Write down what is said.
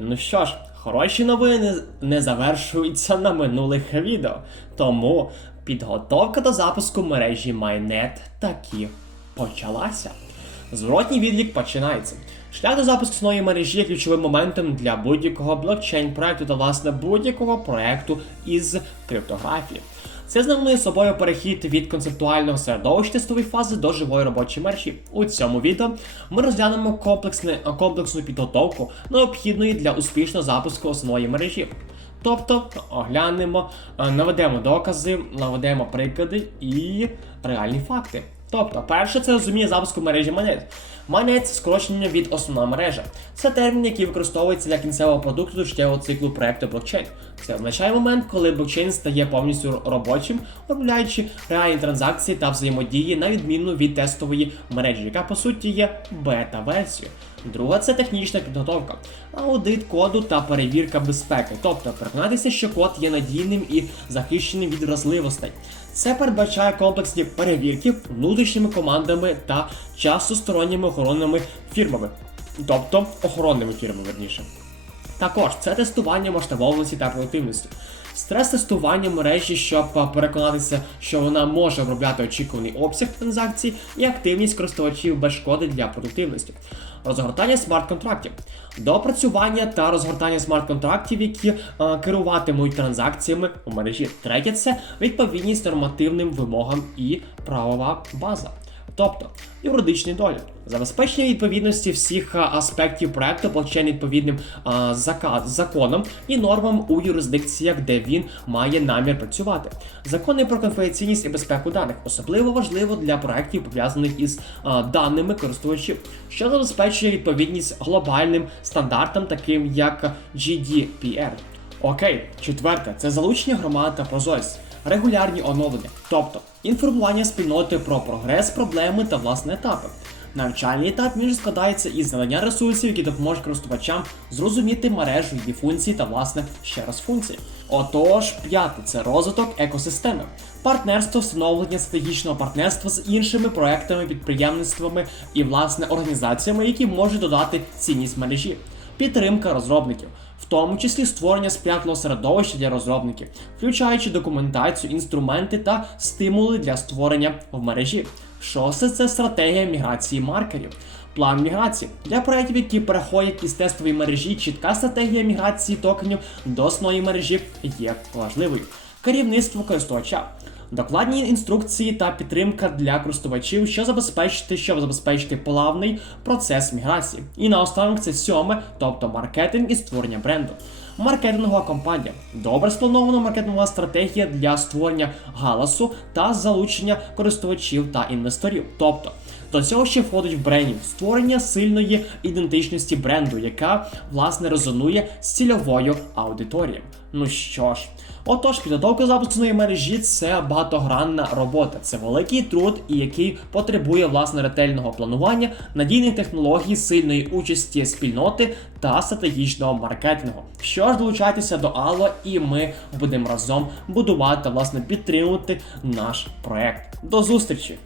Ну що ж, хороші новини не завершуються на минулих відео, тому підготовка до запуску мережі Майнет таки почалася. Зворотній відлік починається. Шлях до запуску нової мережі є ключовим моментом для будь-якого блокчейн проекту та власне будь-якого проекту із криптографії. Це знаменує собою перехід від концептуального середовища тестової фази до живої робочої мережі. У цьому відео ми розглянемо комплексне, комплексну підготовку, необхідної для успішного запуску основної мережі. Тобто оглянемо, е, наведемо докази, наведемо приклади і реальні факти. Тобто, перше це розуміння запуску мережі Майнет. Майнет це скорочення від основна мережа. Це термін, який використовується для кінцевого продукту життєвого циклу проекту блокчейн. Це означає момент, коли блокчейн стає повністю робочим, обробляючи реальні транзакції та взаємодії на відміну від тестової мережі, яка по суті є бета-версією. Друга це технічна підготовка, аудит коду та перевірка безпеки, тобто переконатися, що код є надійним і захищеним від вразливостей. Це передбачає комплексні перевірки внутрішніми командами та частосторонніми охоронними фірмами, тобто охоронними фірмами, верніше. Також це тестування масштабованості та продуктивності. Стрес-тестування мережі, щоб переконатися, що вона може обробляти очікуваний обсяг транзакцій і активність користувачів без шкоди для продуктивності. Розгортання смарт-контрактів, доопрацювання та розгортання смарт-контрактів, які а, керуватимуть транзакціями у мережі. Третє це відповідність нормативним вимогам і правова база. Тобто юридичний догляд, забезпечення відповідності всіх аспектів проекту блокчейн відповідним а, зака- законам і нормам у юрисдикціях, де він має намір працювати. Закони про конфіденційність і безпеку даних особливо важливо для проектів пов'язаних із а, даними користувачів, що забезпечує відповідність глобальним стандартам, таким як GDPR. Окей, четверте це залучення громад та прозорість регулярні оновлення, тобто інформування спільноти про прогрес, проблеми та власне етапи. Навчальний етап же складається із надання ресурсів, які допоможуть користувачам зрозуміти мережу, її функції та власне ще раз функції. Отож, п'яте це розвиток екосистеми, партнерство, встановлення стратегічного партнерства з іншими проектами, підприємництвами і власне організаціями, які можуть додати цінність мережі, підтримка розробників в тому числі створення сприятливого середовища для розробників, включаючи документацію, інструменти та стимули для створення в мережі. Шосте це стратегія міграції маркерів. План міграції для проєктів, які переходять із тестової мережі, чітка стратегія міграції токенів до основної мережі є важливою. Керівництво користувача. Докладні інструкції та підтримка для користувачів, що забезпечити, щоб забезпечити плавний процес міграції. І наостанок це сьоме, тобто маркетинг і створення бренду. Маркетингова компанія. Добре спланована маркетингова стратегія для створення галасу та залучення користувачів та інвесторів. Тобто до цього ще входить в брендінг створення сильної ідентичності бренду, яка власне резонує з цільовою аудиторією. Ну що ж, отож, підготовка запуску мережі це багатогранна робота. Це великий труд, і який потребує власне ретельного планування, надійних технологій, сильної участі спільноти та стратегічного маркетингу. Що ж, долучайтеся до Алло, і ми будемо разом будувати власне підтримувати наш проект. До зустрічі!